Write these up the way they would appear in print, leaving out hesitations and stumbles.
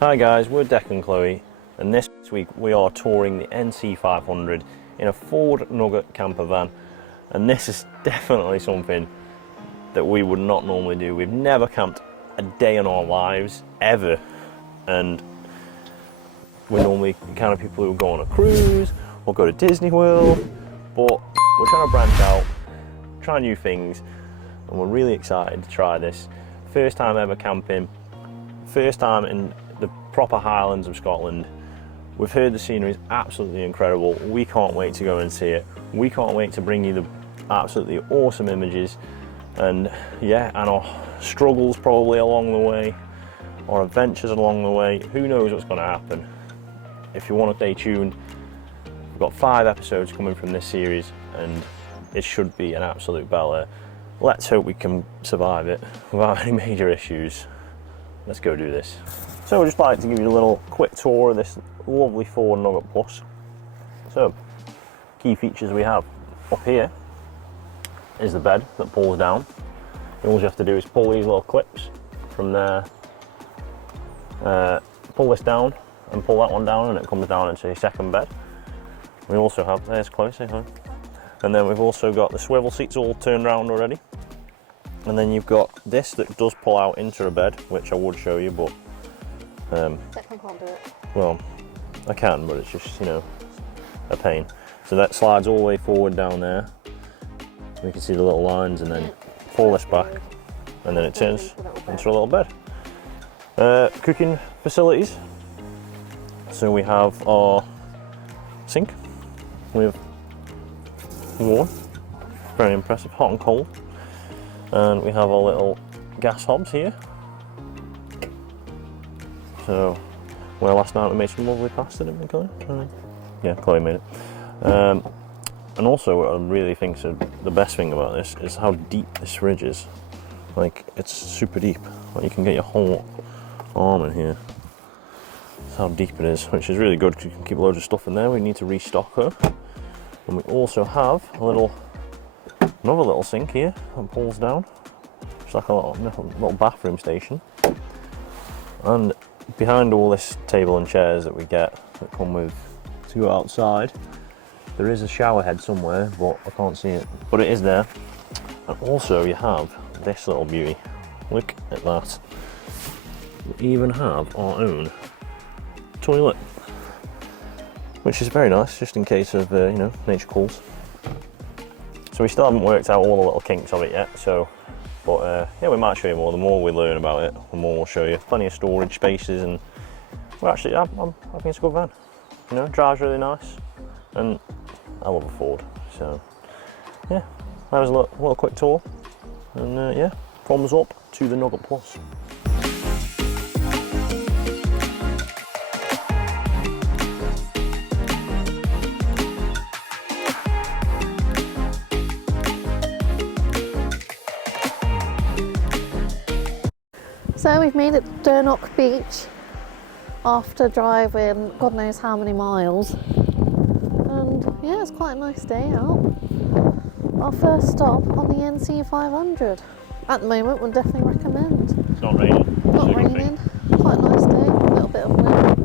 Hi guys, we're Dec and Chloe, and this week we are touring the NC500 in a Ford Nugget camper van, and this is definitely something that we would not normally do. We've never camped a day in our lives, ever, and we're normally the kind of people who go on a cruise or go to Disney World, but we're trying to branch out, try new things, and we're really excited to try this. First time ever camping, first time in the proper Highlands of Scotland. We've heard the scenery is absolutely incredible. We can't wait to go and see it. We can't wait to bring you the absolutely awesome images, and yeah, and our struggles probably along the way, our adventures along the way. Who knows what's going to happen. If you want to stay tuned, we've got 5 episodes coming from this series, and it should be an absolute belter. Let's hope we can survive it without any major issues. Let's go do this. So I'd just like to give you a little quick tour of this lovely Ford Nugget Plus. So, key features we have. Up here is the bed that pulls down. All you have to do is pull these little clips from there, pull this down and pull that one down, and it comes down into a second bed. We also have, there's Chloe, say hi. And then we've also got the swivel seats all turned around already. And then you've got this that does pull out into a bed, which I would show you, but Declan can't do it. well, I can, but it's just, you know, a pain. So that slides all the way forward down there. We can see the little lines, and then pull this back, and then it turns into a little bed. Cooking facilities. So we have our sink with water, very impressive, hot and cold. And we have our little gas hobs here. So, well, last night we made some lovely pasta, didn't we, Chloe? Yeah, Chloe made it. And also, what I really think is the best thing about this is how deep this fridge is. Like, it's super deep. Like, you can get your whole arm in here. That's how deep it is, which is really good because you can keep loads of stuff in there. We need to restock her. And we also have another little sink here that pulls down. It's like a little bathroom station. And behind all this table and chairs that we get that come with to go outside, there is a shower head somewhere, but I can't see it. But it is there. And also you have this little beauty. Look at that. We even have our own toilet, which is very nice, just in case of you know, nature calls. So we still haven't worked out all the little kinks of it yet, so, but yeah, we might show you more. The more we learn about it, the more we'll show you. Plenty of storage spaces, and well, actually, I think it's a good van. You know, it drives really nice, and I love a Ford. So yeah, that was a little quick tour, and yeah, thumbs up to the Nugget Plus. So we've made it to Dornoch Beach after driving God knows how many miles, and yeah, it's quite a nice day out. Our first stop on the NC500. At the moment, we'll definitely recommend. It's not raining. Not raining. Quite a nice day. A little bit of wind.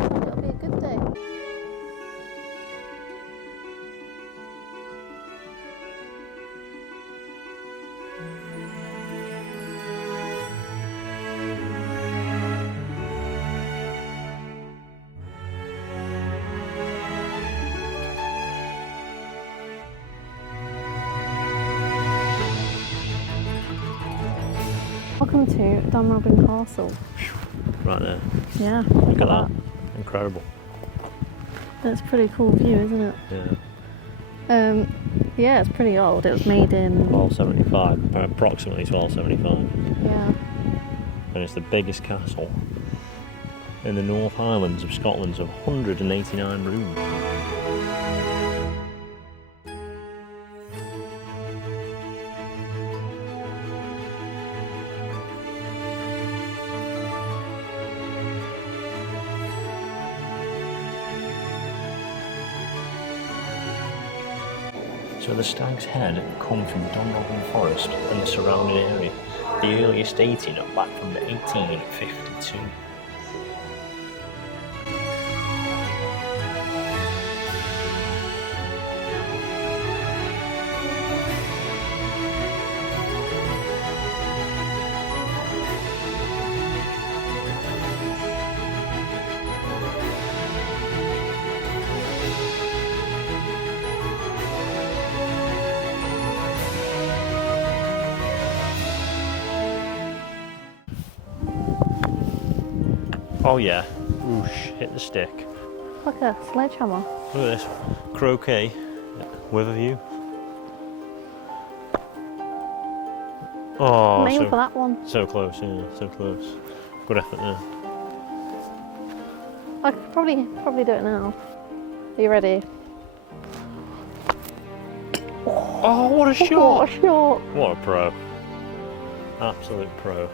So it'll be a good day. Welcome to Dunrobin Castle. Right there. Yeah. Look at that. Incredible. That's a pretty cool view, isn't it? Yeah. Yeah, it's pretty old. It was made in 1275, approximately 1275. Yeah. And it's the biggest castle in the North Highlands of Scotland, of 189 rooms. So the stag's head come from Dunrobin Forest and the surrounding area. The earliest dating are back from 1852. Oh yeah, whoosh, hit the stick. Like a sledgehammer. Look at this, croquet with a view. Oh, Aim for that one. So close, yeah, so close. Good effort there. I could probably do it now. Are you ready? Oh, what a shot! What a shot! What a pro. Absolute pro.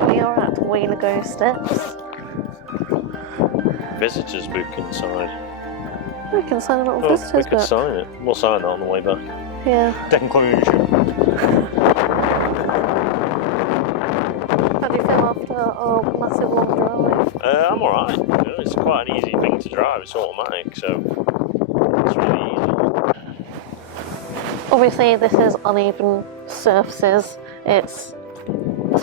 We are at Whaligoe Steps. Visitors book inside. We can sign a little We visitors could book. sign it. We'll sign that on the way back. Yeah. Dec Chloe. How do you feel after our massive long drive? I'm alright. It's quite an easy thing to drive. It's automatic, so it's really easy. Obviously, this is uneven surfaces. It's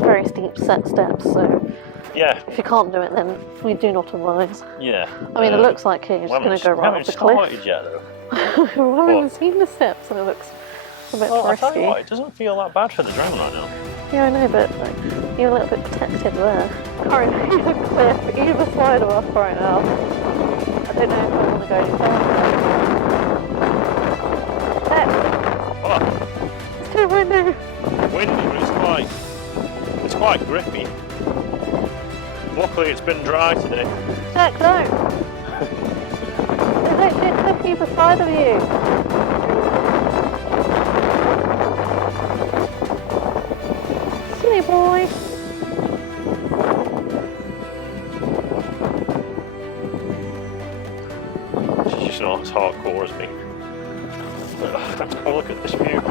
very steep set steps, so Yeah, if you can't do it, then we do not advise. yeah. I mean, it looks like you're just going to go right off the cliff. Started yet, though. We haven't even seen the steps, and it looks a bit Well, I tell risky. you what, it doesn't feel that bad for the drone right now. Yeah, I know, but like, you're a little bit protected there. Currently, a cliff either side of us right now. I don't know if I want to go any further. Oh, It's too windy. windy, but it's quite grippy. Luckily, it's been dry today. Jack, no! There's literally a cliff either side of you. Silly boy. She's just not as hardcore as me. Let's have a look at this view.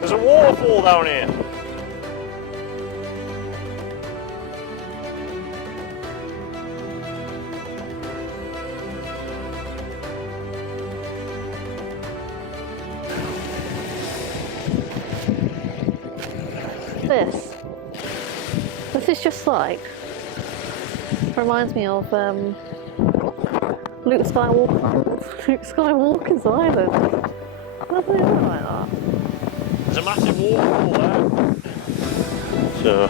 There's a waterfall down here. This is just like, reminds me of Luke Skywalker's Island. Nothing like that. There's a massive waterfall there. So,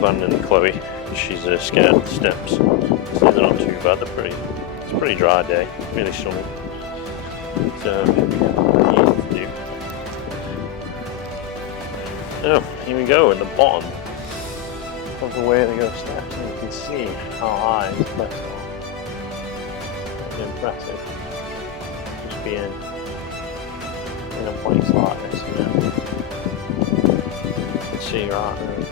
Van and Chloe, she's scared of the steps. So they're not too bad. It's a pretty dry day, really sunny. So, easy to do. Oh, here we go at the bottom of the Whaligoe Steps, and you can see how high it's pressed on. It's impressive. Just being in a place like this, you know. You can see right there.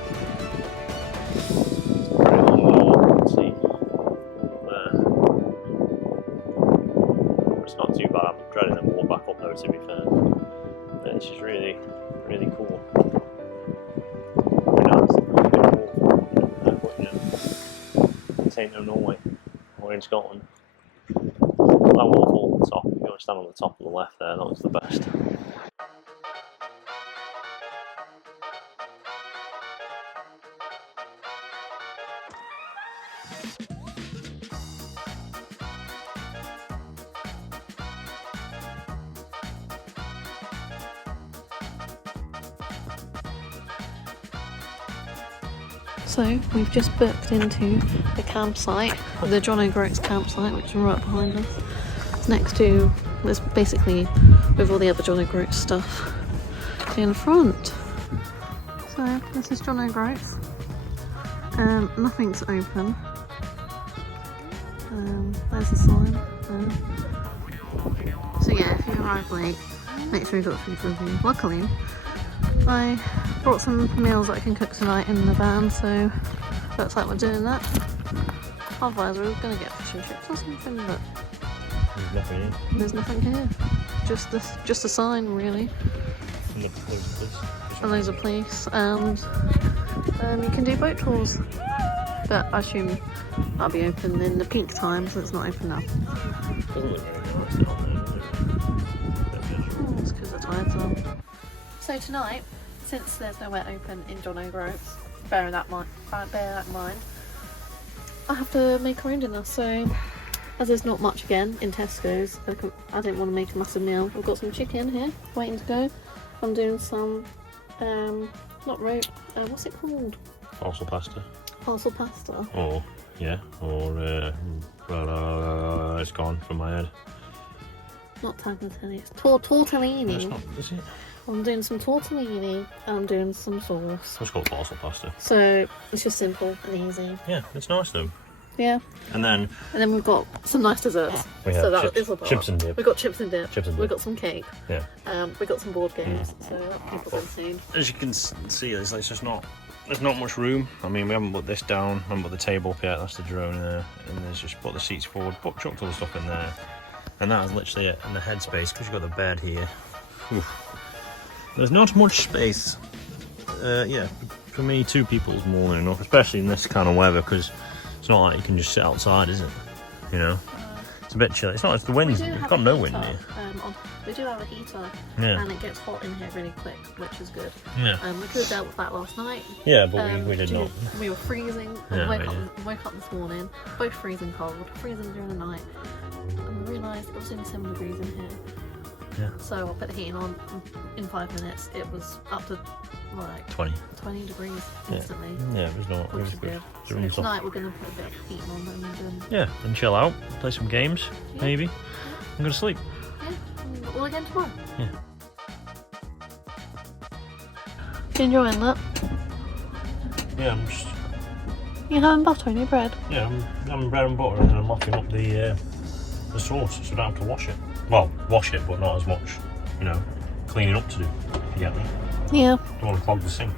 Pretty long walk, you can see there. It's not too bad. I'm dreading the walk back up though, to be fair. And it's just really, really cool. Very nice. But, you know, ain't no Norway. We're in Scotland. That waterfall at the top, if you want to stand on the top of the left there, that was the best. So we've just booked into the campsite, the John O Groats campsite, which is right behind us. It's next to, it's basically with all the other John O Groats stuff in front. So this is John O Groats. Nothing's open. There's the sign there. So yeah, if you arrive late, make sure you've got food with you. Luckily, I brought some meals that I can cook tonight in the van, so looks like we're doing that. Otherwise we're going to get fish and chips or something, but There's nothing here. there's nothing here. Just a sign really. And there's a place, and you can do boat tours. But I assume that'll be open in the peak time, so it's not open now. Doesn't look very nice down there. It's because the tide's on. So tonight, since there's nowhere open in John O Groats, bear that in mind, I have to make our own dinner. So, as there's not much again in Tesco's, I didn't want to make a massive meal. I've got some chicken here, waiting to go. I'm doing some, what's it called? Parcel pasta. Parcel pasta. Or, yeah, or, it's gone from my head. Not tagliatelle, it's tortellini. That's not, is it? I'm doing some tortellini and I'm doing some sauce. It's called parcel pasta. So it's just simple and easy. Yeah, it's nice though. Yeah. And then we've got some nice desserts. we have chips and dip. We've got chips and dip. Chips and dip. We've got some cake. Yeah. We've got some board games. So people can see. As you can see, there's just not much room. I mean, we haven't put this down, haven't put the table up yet. That's the drone there, and there's just put the seats forward, chucked all the stuff in there, and that is literally it. And the headspace, because you've got the bed here. Oof. There's not much space. Yeah, for me, 2 people is more than enough, especially in this kind of weather, because it's not like you can just sit outside, is it? You know, it's a bit chilly. It's not. It's the wind. We've got no wind here. We do have a heater, Yeah. and it gets hot in here really quick, which is good. Yeah. We could have dealt with that last night. Yeah, but we did not. We were freezing. Yeah, woke up this morning, both freezing cold, freezing during the night, and we realised it was only 7 degrees in here. Yeah. So I put the heating on. In 5 minutes, it was up to like 20 degrees instantly. Yeah, it was not. It Which was is good. good. It's So really soft. tonight we're going to put a bit of heating on and Yeah, and chill out, play some games, Yeah. maybe, and go to sleep. yeah, all again tomorrow. Yeah. You enjoying that? Yeah, I'm just. You having butter on your bread? Yeah, I'm having bread and butter, and then I'm mopping up the sauce, so I don't have to wash it. Well, wash it, but not as much, cleaning up to do. If you get me. Yeah. Don't want to clog the sink.